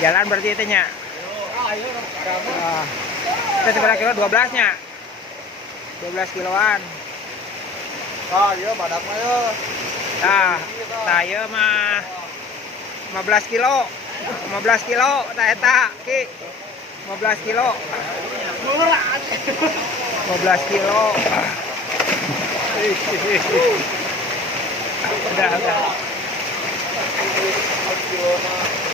Jalan berarti itu nya. Kita seberapa kilo 12-nya. 12 kiloan. Iya badak mah ya. Saya mah 15 kilo. 15 kilo tah eta ki. 15 kilo. 15 kilo. Udah.